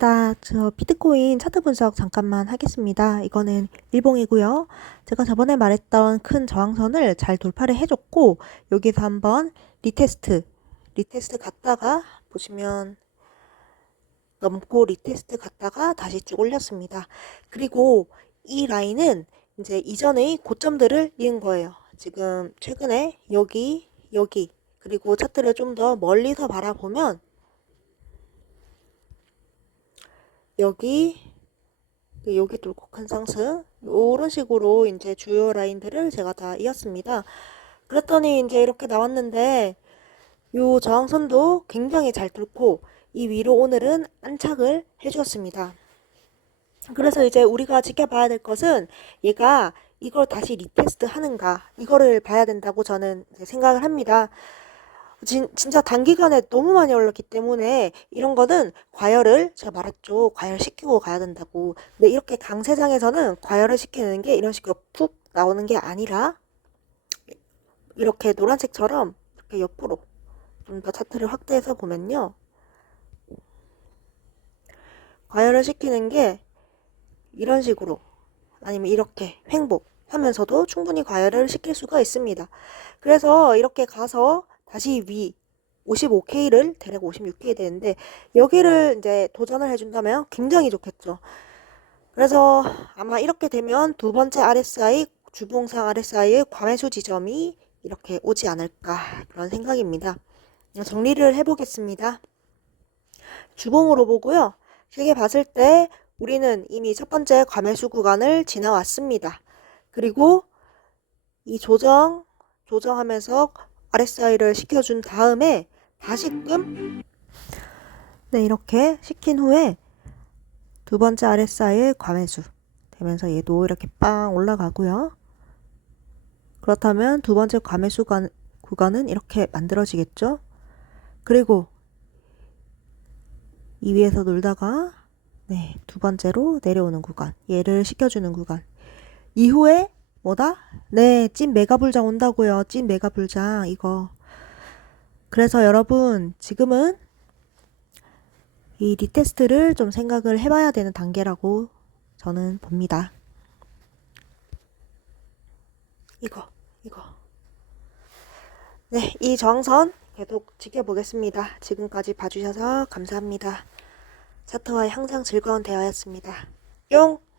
자, 저 비트코인 차트 분석 잠깐만 하겠습니다. 이거는 일봉이고요. 제가 저번에 말했던 큰 저항선을 잘 돌파를 해줬고 여기서 한번 리테스트, 리테스트 갔다가 보시면 넘고 리테스트 갔다가 다시 쭉 올렸습니다. 그리고 이 라인은 이제 이전의 고점들을 이은 거예요. 지금 최근에 여기, 여기 그리고 차트를 좀 더 멀리서 바라보면 여기 여기 뚫고 큰 상승 이런 식으로 이제 주요 라인들을 제가 다 이었습니다. 그랬더니 이제 이렇게 나왔는데 요 저항선도 굉장히 잘 뚫고 이 위로 오늘은 안착을 해주었습니다. 그래서 이제 우리가 지켜봐야 될 것은 얘가 이걸 다시 리테스트 하는가 이거를 봐야 된다고 저는 생각을 합니다. 진, 진짜 단기간에 너무 많이 올랐기 때문에 이런 거는 과열을 제가 말했죠. 과열시키고 가야 된다고. 근데 이렇게 강세장에서는 과열을 시키는 게 이런 식으로 푹 나오는 게 아니라 이렇게 노란색처럼 이렇게 옆으로 좀 더 차트를 확대해서 보면요. 과열을 시키는 게 이런 식으로 아니면 이렇게 횡보 하면서도 충분히 과열을 시킬 수가 있습니다. 그래서 이렇게 가서 다시 위 55K를 대략 56K 되는데 여기를 이제 도전을 해준다면 굉장히 좋겠죠. 그래서 아마 이렇게 되면 두 번째 RSI 주봉상 RSI의 과매수 지점이 이렇게 오지 않을까 그런 생각입니다. 정리를 해보겠습니다. 주봉으로 보고요. 길게 봤을 때 우리는 이미 첫 번째 과매수 구간을 지나왔습니다. 그리고 이 조정, 조정하면서 RSI를 시켜준 다음에 다시금 네 이렇게 시킨 후에 두 번째 RSI의 과매수 되면서 얘도 이렇게 빵 올라가고요. 그렇다면 두 번째 과매수 구간은 이렇게 만들어지겠죠. 그리고 이 위에서 놀다가 네, 두 번째로 내려오는 구간 얘를 시켜주는 구간 이후에 뭐다? 네, 찐 메가불장 온다고요. 찐 메가불장 이거. 그래서 여러분 지금은 이 리테스트를 좀 생각을 해봐야 되는 단계라고 저는 봅니다. 이거, 이거. 네, 이 저항선 계속 지켜보겠습니다. 지금까지 봐주셔서 감사합니다. 차트와의 항상 즐거운 대화였습니다. 뿅!